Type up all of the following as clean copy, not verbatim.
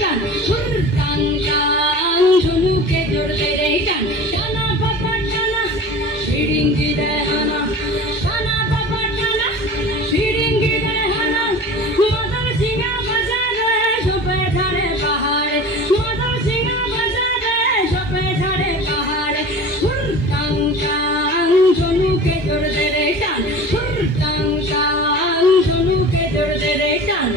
টান হুর tongue tongue ঝুনুকে জোড়তে রে টান টানা বাবা টানা ফিরিঙ্গি দেয় হানা টানা বাবা টানা ফিরিঙ্গি দেয় হানা মাদল সিংহা বাজারে সপে ধারে পাহাড়ে মাদল সিংহা বাজারে সপে ধারে পাহাড়ে হুর টাং টাং ঝুনুকে জোড়তে রে টান হুর টাং টাং ঝুনুকে জোড়তে রে টান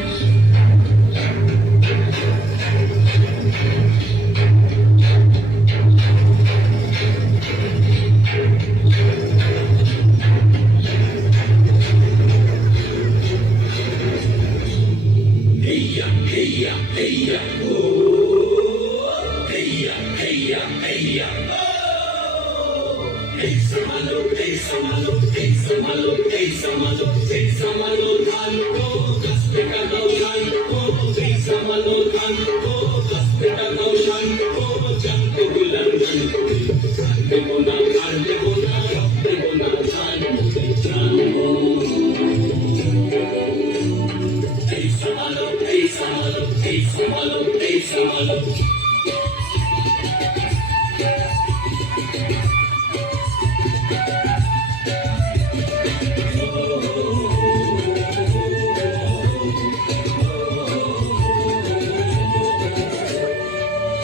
Heya, heya, oh. Heya, heya, heya, oh. Hey samalo, hey samalo, hey samalo, hey samalo, hey samalo, dhano, kaste ka dhano, hey samalo, dhano, kaste ka dhano, jante bulan dhano, karte bona, karte bona, karte bona, dhano, dhano. Hey samalo, hey samalo, hey samalo, hey samalo.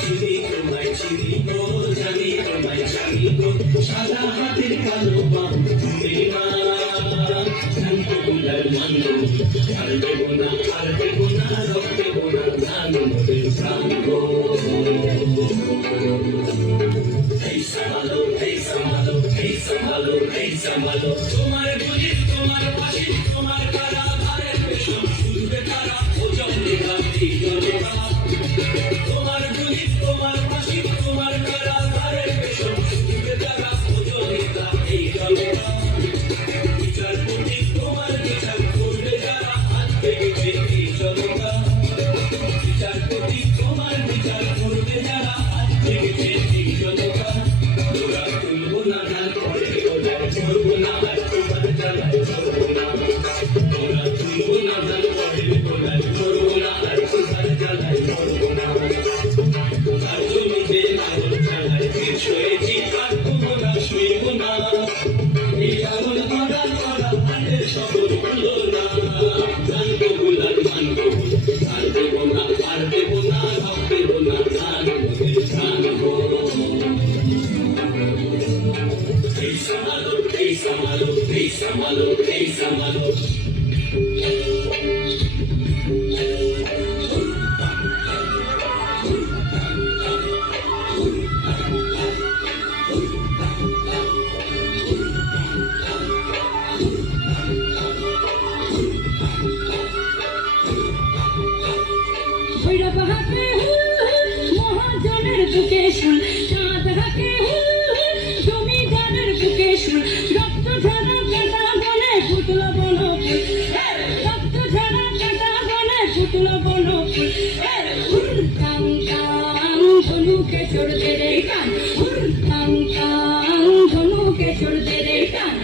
Chili tomai chili go, jani tomai jani go, sada hatir kalu bam, dema, janto bular mando, arde bona, rokte bona, nano model sango. Hey samalo, hey samalo, hey samalo, hey samalo, tomar pulis, tomar pashi, tomar kara, dhare pesham, surbe kara, ojam lega, ega lega. তোমার police তোমার ফাঁসি তোমার কারা ধারে passion সুখে তারা ওজনিতা এই গল্পটা বিচারপতি তোমার বিচার করবে যারা হাত থেকে এই জনতা বিচারপতি তোমার বিচার করবে যারা হাত থেকে এই জনতা তোরা তুলবো না ধান করে করবো না আর তোমার জ্বালায় করবো না তোরা তুলবো না ধান করে করবো না আর তোমার জ্বালায় করবো না Samalo, hey samalo. ভৈরব হাতে মহাজনের বুকে শুন চাঁদ হাতে জমিদারের বুকে শুন রক্ত ঝরা কাটা বনে ফুটল বন রক্ত ঝরা কাটা বনে ফুটল বন হুর টাং টাং ধনুকে চড়তে রে টান হুর টাং টাং ধনুকে চড়তে রে টান